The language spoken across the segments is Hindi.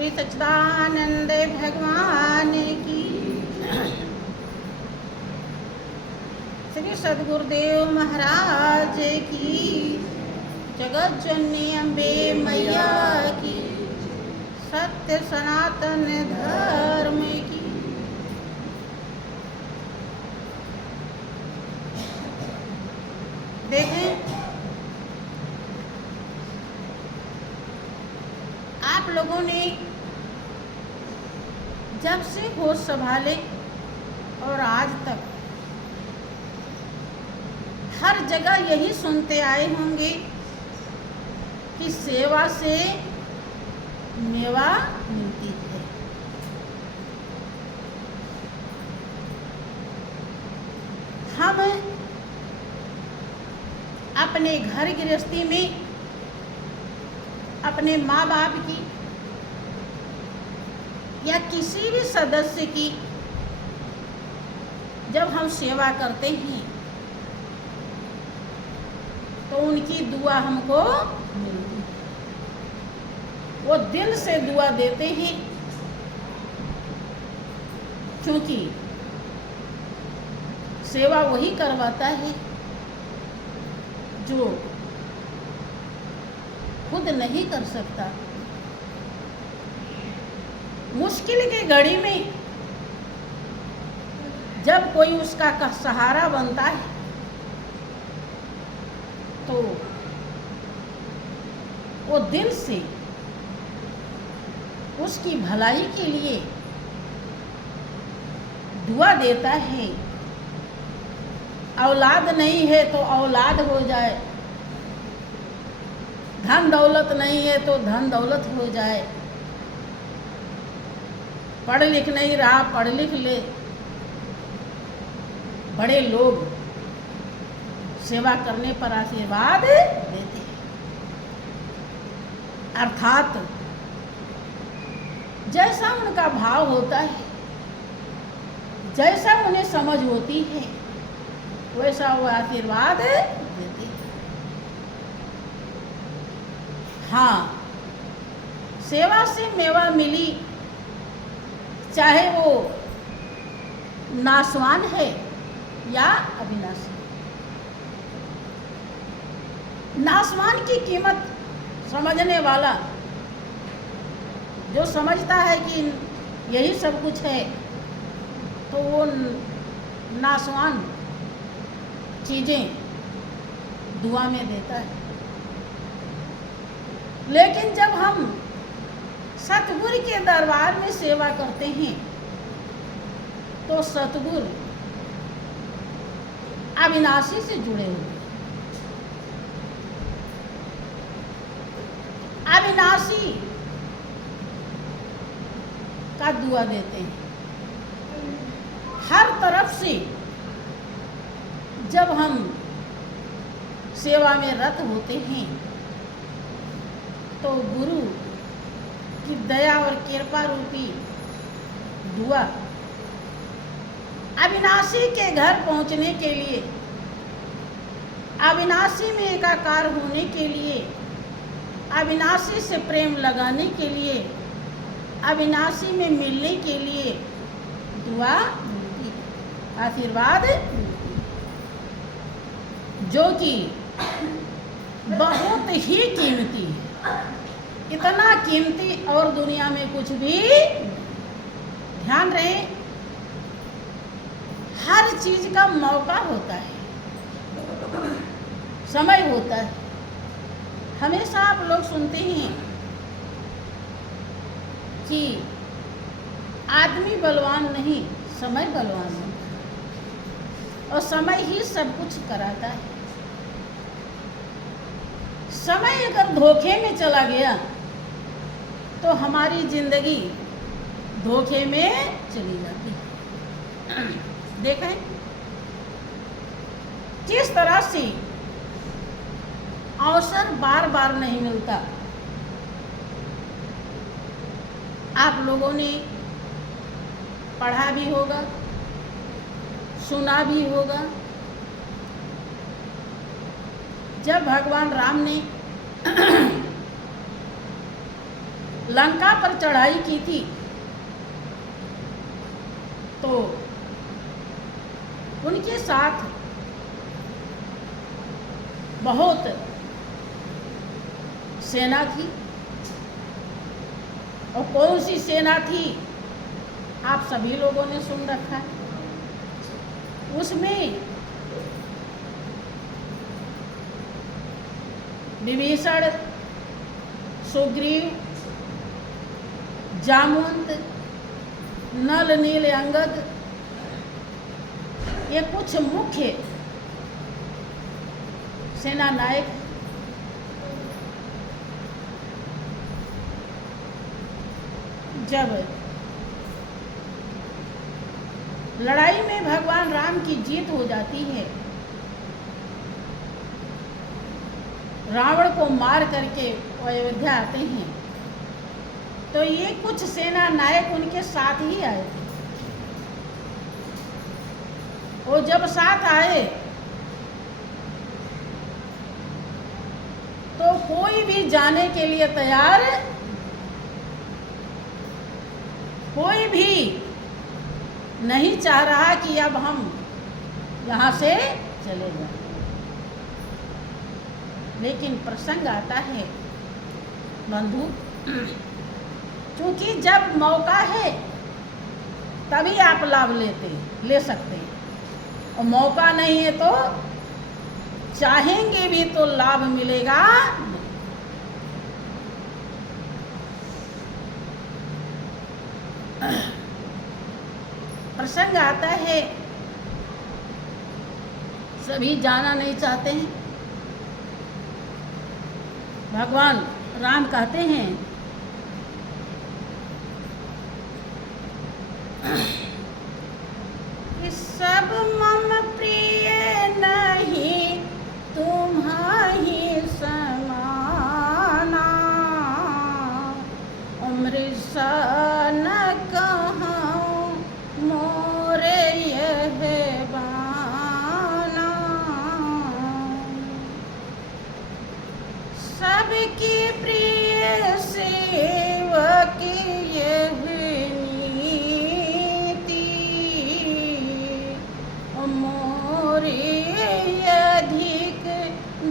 श्री सच्चिदानंद भगवान की, श्री सद्गुरुदेव महाराज की, जगत जननी अम्बे मैया की, सत्य सनातन धर्म की। देखें, आप लोगों ने जब से होश संभाले और आज तक हर जगह यही सुनते आए होंगे कि सेवा से मेवा मिलती है। हम अपने घर गृहस्थी में अपने माँ बाप की या किसी भी सदस्य की जब हम सेवा करते हैं तो उनकी दुआ हमको मिलती है। वो दिल से दुआ देते हैं, क्योंकि सेवा वही करवाता है जो खुद नहीं कर सकता। मुश्किल की घड़ी में जब कोई उसका सहारा बनता है तो वो दिल से उसकी भलाई के लिए दुआ देता है। औलाद नहीं है तो औलाद हो जाए, धन दौलत नहीं है तो धन दौलत हो जाए, पढ़ लिख नहीं रहा पढ़ लिख ले। बड़े लोग सेवा करने पर आशीर्वाद देते हैं, अर्थात जैसा उनका भाव होता है, जैसा उन्हें समझ होती है, वैसा वो आशीर्वाद देते हैं। हाँ, सेवा से मेवा मिली, चाहे वो नासवान है या अविनाशी। नासवान की कीमत समझने वाला जो समझता है कि यही सब कुछ है, तो वो नासवान चीज़ें दुआ में देता है। लेकिन जब हम सतगुरु के दरबार में सेवा करते हैं तो सतगुरु अविनाशी से जुड़े हुए, अविनाशी का दुआ देते हैं। हर तरफ से जब हम सेवा में रत होते हैं तो गुरु की दया और कृपा रूपी दुआ अविनाशी के घर पहुंचने के लिए, अविनाशी में एकाकार होने के लिए, अविनाशी से प्रेम लगाने के लिए, अविनाशी में मिलने के लिए दुआ मिलती है, आशीर्वाद मिलती है, जो कि बहुत ही कीमती है। इतना कीमती और दुनिया में कुछ भी। ध्यान रहे, हर चीज का मौका होता है, समय होता है। हमेशा आप लोग सुनते हैं कि आदमी बलवान नहीं, समय बलवान है, और समय ही सब कुछ कराता है। समय अगर धोखे में चला गया तो हमारी जिंदगी धोखे में चली जाती है। देखें किस तरह से अवसर बार बार नहीं मिलता। आप लोगों ने पढ़ा भी होगा, सुना भी होगा, जब भगवान राम ने लंका पर चढ़ाई की थी तो उनके साथ बहुत सेना थी। और कौन सी सेना थी आप सभी लोगों ने सुन रखा है। उसमें विभीषण, सुग्रीव, जामवंत, नल नील अंगद, ये कुछ मुख्य सेना नायक। जब लड़ाई में भगवान राम की जीत हो जाती है, रावण को मार करके अयोध्या आते हैं, तो ये कुछ सेना नायक उनके साथ ही आए थे। वो जब साथ आए तो कोई भी जाने के लिए तैयार, कोई भी नहीं चाह रहा कि अब हम यहाँ से चले जाएं। लेकिन प्रसंग आता है बंधु, क्योंकि जब मौका है तभी आप लाभ ले सकते हैं, और मौका नहीं है तो चाहेंगे भी तो लाभ मिलेगा नहीं। प्रसंग आता है, सभी जाना नहीं चाहते हैं। भगवान राम कहते हैं कि सब मम प्रिय नहीं तुम्हारी समाना, अमृत न कहूँ मोरे यह बाना, सबकी प्रिय सेवक यह नीति, मोरे अधिक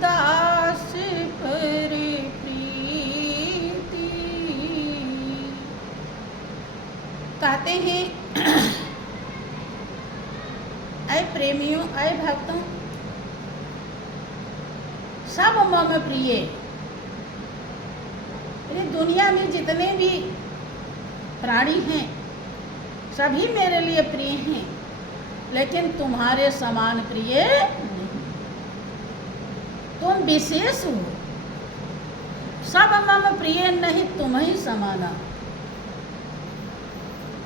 दास पर प्रीति। कहते हैं ऐ प्रेमियों, ऐ भक्तों, सब मम प्रिय। दुनिया में जितने भी प्राणी हैं सभी मेरे लिए प्रिय हैं, लेकिन तुम्हारे समान प्रिय नहीं। तुम विशेष हो, सब मम प्रिय नहीं तुम्हें समाना।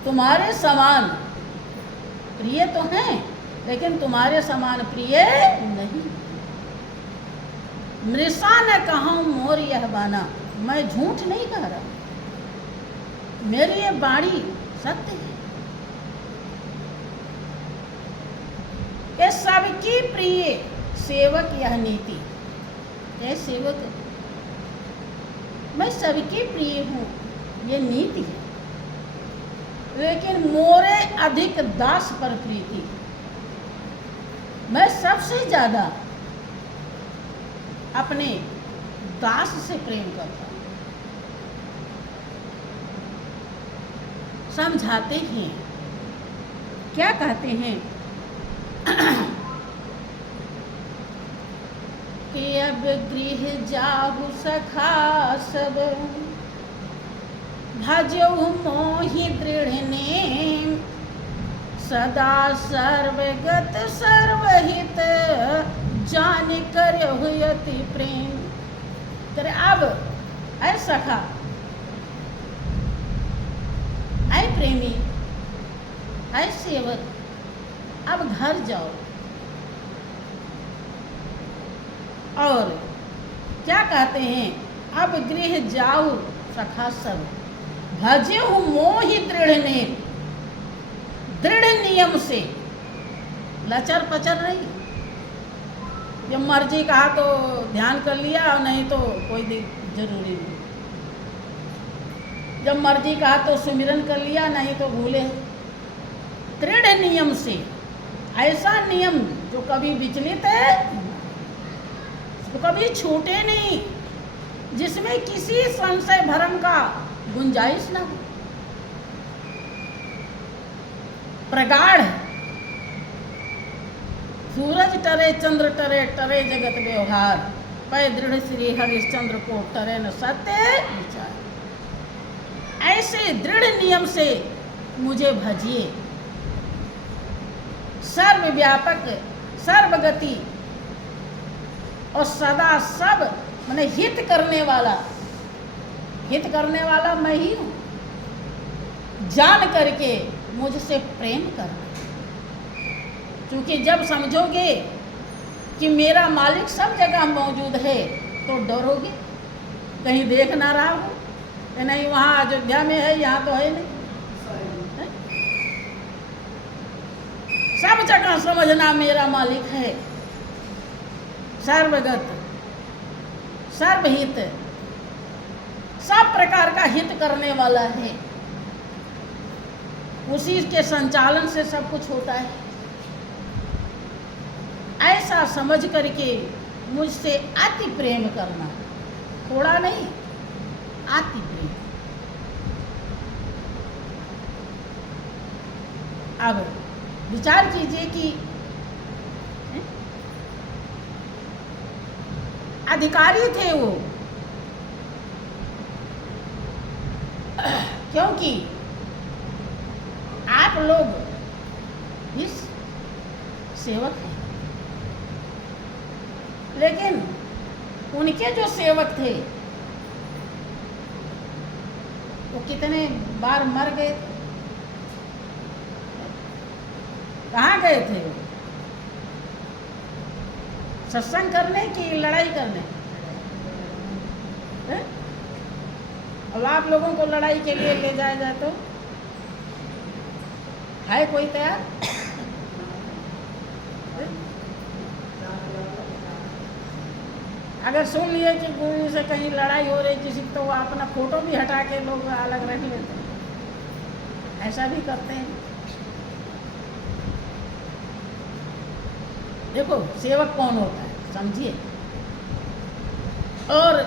तुम्हारे समान प्रिय तो हैं, लेकिन तुम्हारे समान प्रिय नहीं। मृषा न कहूँ मोर यह बाना, मैं झूठ नहीं कह रहा, मेरी ये वाणी सत्य है। ये सबकी प्रिय सेवक यह नीति। ये सेवक मैं सबकी प्रिय हूँ, ये नीति है। लेकिन मोरे अधिक दास पर प्रीति, मैं सबसे ज्यादा अपने दास से प्रेम करता हूँ। समझाते हैं, क्या कहते हैं कि अब गृह जाहु सखा सब, भजहु मोहि दृढ़ नेम, सदा सर्वगत सर्वहित, जान करहु यति प्रेम। करे अब ऐ सखा, ऐ प्रेमी, ऐ सेवक, अब घर जाओ और क्या कहते हैं, अब गृह जाओ सखा सब, भजेहु मोहि दृढ़ नेम। दृढ़ नियम से लचर पचर रही, जब मर्जी कहा तो ध्यान कर लिया और नहीं तो कोई जरूरी नहीं। जब मर्जी कहा तो सुमिरन कर लिया, नहीं तो भूले। दृढ़ नियम से, ऐसा नियम जो कभी विचलित है तो कभी छूटे नहीं, जिसमें किसी संशय भ्रम का गुंजाइश न हो। प्रगाढ़ सूरज टरे चंद्र टरे, टरे जगत व्यवहार, पै दृढ़ श्री हरिश्चंद्र को टरे न सत्य विचार। ऐसे दृढ़ नियम से मुझे भजिए, सर्वव्यापक सर्वगति और सदा सब माने हित करने वाला मैं ही हूँ, जान करके मुझसे प्रेम करना। क्योंकि जब समझोगे कि मेरा मालिक सब जगह मौजूद है तो डरोगे, कहीं देख ना रहा हो कि नहीं वहाँ अयोध्या में है, यहाँ तो है नहीं। सब जगह समझना मेरा मालिक है, सर्वगत सर्वहित, सब प्रकार का हित करने वाला है। उसी के संचालन से सब कुछ होता है। ऐसा समझ करके मुझसे अति प्रेम करना, थोड़ा नहीं, अति प्रेम। अब विचार कीजिए कि अधिकारी थे वो, क्योंकि आप लोग इस सेवक हैं, लेकिन उनके जो सेवक थे वो कितने बार मर गए थे, कहाँ गए थे वो? सत्संग करने की लड़ाई करने? अब आप लोगों को लड़ाई के लिए ले जाया जाए तो है कोई तैयार? अगर सुन लिए कि गुरु से कहीं लड़ाई हो रही किसी, तो वो अपना फोटो भी हटा के लोग अलग रख लेते हैं, ऐसा भी करते हैं। देखो सेवक कौन होता है समझिए, और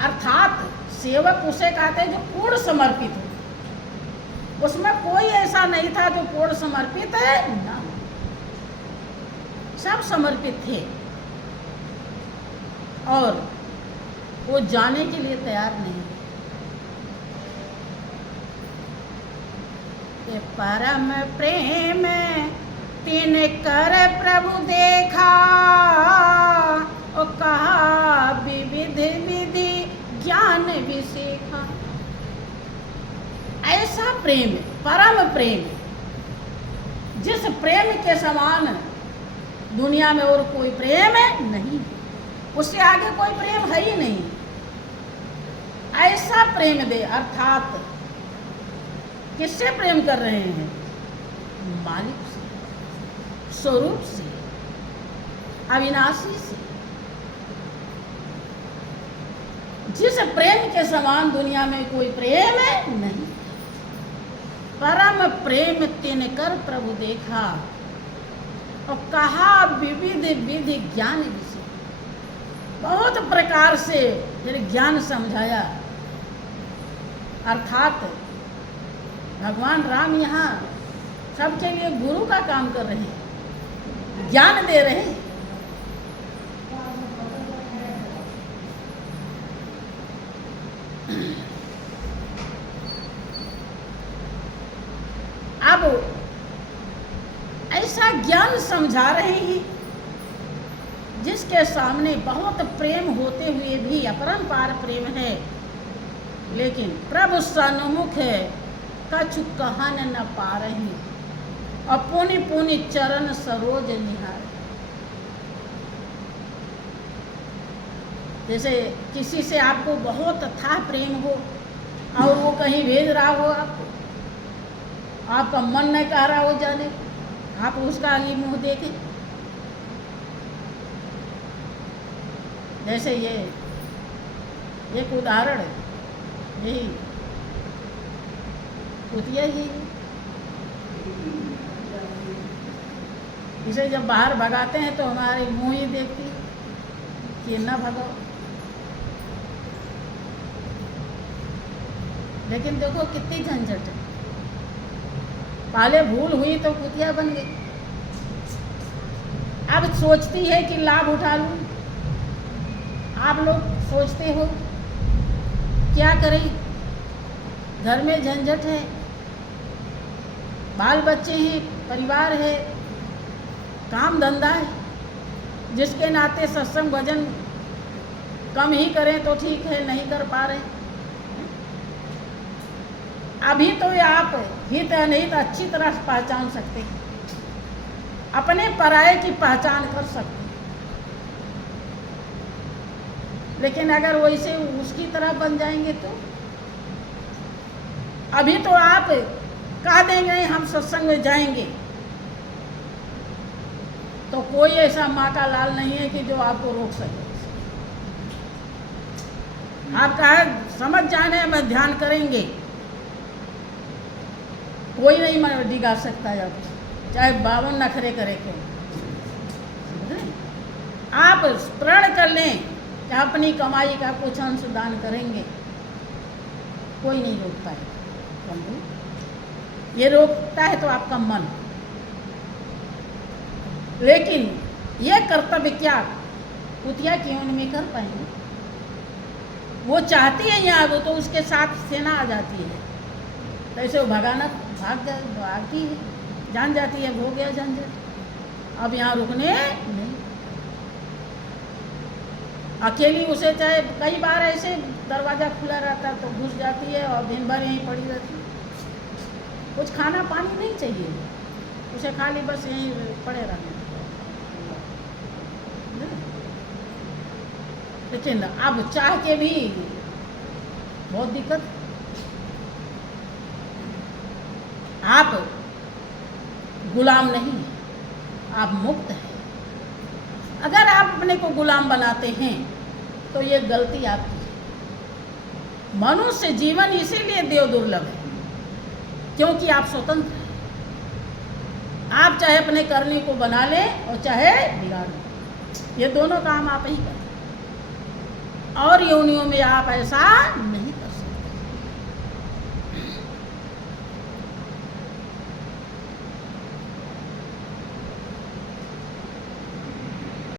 अर्थात सेवक उसे कहते हैं जो पूर्ण समर्पित हो। उसमें कोई ऐसा नहीं था जो पूर्ण समर्पित है ना, सब समर्पित थे और वो जाने के लिए तैयार नहीं। ये परम प्रेम तीन कर प्रभु देखा, और कहा विविध विधि ज्ञान भी सीखा। ऐसा प्रेम, परम प्रेम, जिस प्रेम के समान दुनिया में और कोई प्रेम नहीं, उससे आगे कोई प्रेम है ही नहीं। ऐसा प्रेम दे, अर्थात किससे प्रेम कर रहे हैं? मालिक से, स्वरूप से, अविनाशी से। जिस प्रेम के समान दुनिया में कोई प्रेम नहीं। परम प्रेम तिन कर प्रभु देखा, और कहा विविध विधि ज्ञान विषय। बहुत प्रकार से फिर ज्ञान समझाया, अर्थात भगवान राम यहाँ सबके लिए गुरु का काम कर रहे हैं, ज्ञान दे रहे हैं। अब ऐसा ज्ञान समझा रहे हैं जिसके सामने बहुत प्रेम होते हुए भी अपरंपार प्रेम है, लेकिन प्रभु सन्मुख है कछु कहन न पा रही, और पुनि पुनि चरण सरोज निहार। जैसे किसी से आपको बहुत था प्रेम हो और वो कहीं भेज रहा हो आपको, आपका मन नहीं कह रहा हो जाने, आप उसका आगे मुंह देखें। जैसे ये एक उदाहरण है, यही कुतिया ही है। इसे जब बाहर भगाते हैं तो हमारे मुंह ही देखती कि ना भगाओ। लेकिन देखो कितनी झंझट है। पहले भूल हुई तो कुतिया बन गई, अब सोचती है कि लाभ उठा लूं। आप लोग सोचते हो क्या करें, घर में झंझट है, बाल बच्चे हैं, परिवार है, काम धंधा है, जिसके नाते सत्संग भजन कम ही करें तो ठीक है, नहीं कर पा रहे। अभी तो आप हित अनहित अच्छी तरह पहचान सकते हैं, अपने पराये की पहचान कर सकते हैं। लेकिन अगर वैसे उसकी तरह बन जाएंगे तो अभी तो आप कह देंगे हम सत्संग में जाएंगे, तो कोई ऐसा माँ का लाल नहीं है कि जो आपको रोक सके। आप कहे समझ जाने में ध्यान करेंगे, कोई नहीं डिगा सकता है आपको, चाहे 52 नखरे करे क्यों। आप प्रण कर लें कि अपनी कमाई का कुछ अंश दान करेंगे, कोई नहीं रोक पाएगा। ये रोकता है तो आपका मन। लेकिन ये कर्तव्य क्या कुतिया क्यों नहीं कर पाएंगे। वो चाहती है यहाँ, वो तो उसके साथ सेना आ जाती है, तो ऐसे वो भागती है, जान जाती है हो गया झंझट, अब यहाँ रुकने नहीं। अकेली उसे चाहे कई बार ऐसे दरवाज़ा खुला रहता है तो घुस जाती है और दिन भर यहीं पड़ी रहती है। कुछ खाना पानी नहीं चाहिए उसे, खाली बस यहीं पड़े रहना। लेकिन अब चाह के भी बहुत दिक्कत। आप गुलाम नहीं, आप मुक्त हैं। अगर आप अपने को गुलाम बनाते हैं तो ये गलती आपकी है। मनुष्य जीवन इसीलिए देव दुर्लभ है क्योंकि आप स्वतंत्र हैं। आप चाहे अपने करनी को बना लें और चाहे बिगाड़ लें, ये दोनों काम आप ही करें। और योनियों में आप ऐसा नहीं